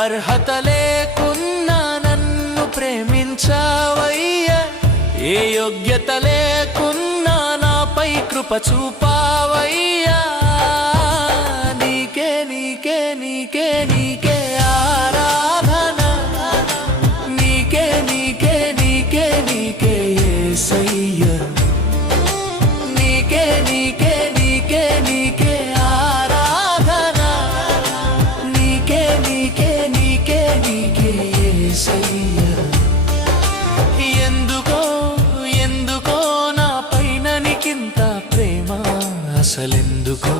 అర్హత లేకున్నా నన్ను ప్రేమించావయ్యా, ఏ యోగ్యత లేకున్నా నాపై కృప చూపావయ్యా. నీకే నీకే నీకే నీకే ఆరాధన, నీకే నీకే నీకే నీకే యేసయ్యా, నీకే నీకే నీకే నీకే ఆరాధన, నీకే నీకే నీకే నీకే యేసయ్యా. ఎందుకో ఎందుకో నా పైన నీకింత ప్రేమ, అసలెందుకో